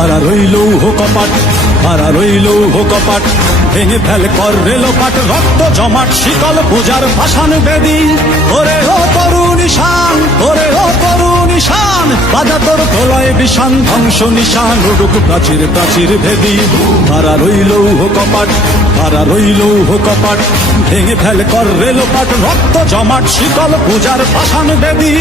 হারা রইল কপাট, হারা রইল কপাট, ভেঙে ফেল কর রেলোপাট, রক্ত জমাট শিকল পূজার ভাসান বেদি। ওরে ও তরুণ ঈশান, ওরে ও তরুণ ঈশান, বাজা তোর প্রলয় বিষান, ধ্বংস নিশান উড়ুক প্রাচীর প্রাচীর ভেদি। হারা রইল কপাট, হারা রইল কপাট, ভেঙে ফেল কর রেলোপাট, রক্ত জমাট শিকল পূজার ভাসান বেদি।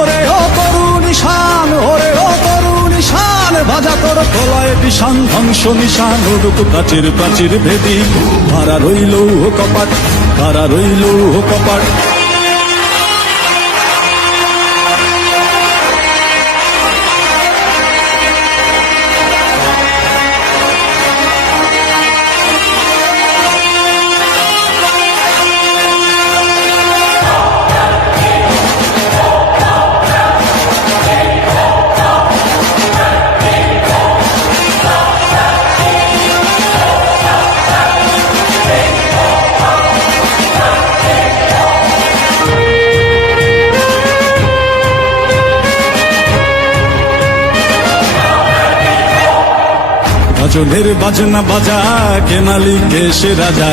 ওরে ও তরুণ ঈশান, ওরে ও তরুণ ঈশান, বাজা তোর প্রলয় বিষান, ধ্বংস নিশান উড়ুক প্রাচীর প্রাচীর ভেদি। হারা রইল কপাট, হারা রইল কপাট। গজলের বাজনা বাজা, কে মালিক কে সে রাজা।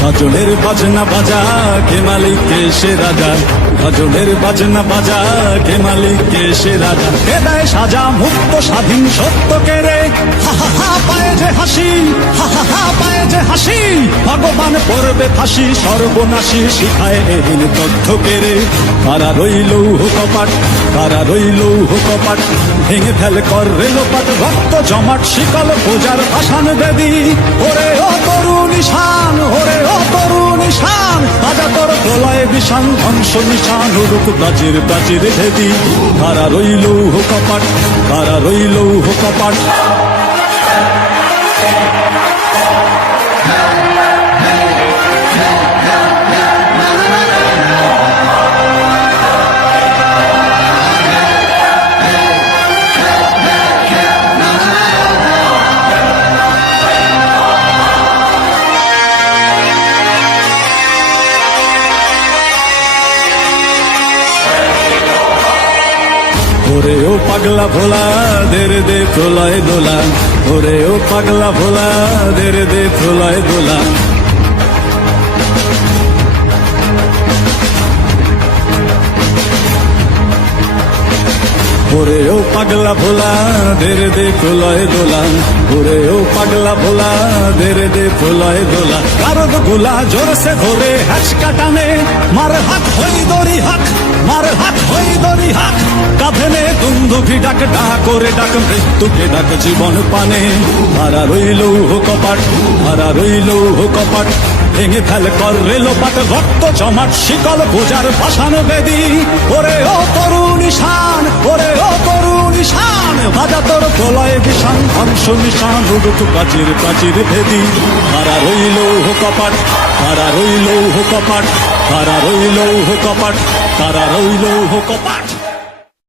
গজলের বাজনা বাজা, কে মালিক কে সে রাজা। গজলের বাজনা বাজা, কে মালিক কে সে রাজা। কে দেয় সাজা মুক্ত স্বাধীন সত্য কে রে, হা হা হা পায়ে যে হাসি, হা হা হা পায়ে যে হাসি। ভগবান পড়বে ফাঁসি, সর্বনাশী শিখায় এহীন তথ্য কে রে। কারা রইল কপাট, কারা রইল কপাট, ভেঙে ফেল কর রেলোপাট, রক্ত জমাট শিকল পূজার ভাসান বেদি। ওরে ও তরুণ ঈশান, ওরে ও তরুণ ঈশান, বাজা তোর প্রলয় বিষান, ধ্বংস নিশান উড়ুক প্রাচীর প্রাচীর ভেদি। কারা রইল কপাট, কারা রইল কপাট। ওরে ও পাগলা ভোলা, দেরে দে প্রলয় দোলা। ওরে ও পাগলা ভোলা, দেরে দে প্রলয় দোলা। ওরে ও পাগলা ভোলা, দেরে দে প্রলয় দোলা। ওরে ও পাগলা ভোলা, দেরে দে প্রলয় দোলা। কারদ গোলা জোরসে ধরে হ্যাচকা টানে, মার হাত হই দড়ি হাক, মার হাত হই দড়ি হাক। কাঁধে নে দুন্দুভি ডাক, ডাক করে ডাক মৃত্যুকে ডাক জীবন পানে। হারা রইল কপাট, হারা রইল কপাট, ভেঙে ফেল কর রেলোপাট, রক্ত জমাট শিকল পূজার ভাসান বেদি। ওরে ও তরুণ ঈশান, ওরে ও তরুণ ঈশান, বাজা তোর প্রলয় বিষান, ধ্বংস নিশান উড়ুক প্রাচীর প্রাচীর ভেদি। হারা রইল কপাট, হারা রইল কপাট, হারা রইল কপাট, হারা রইল কপাট।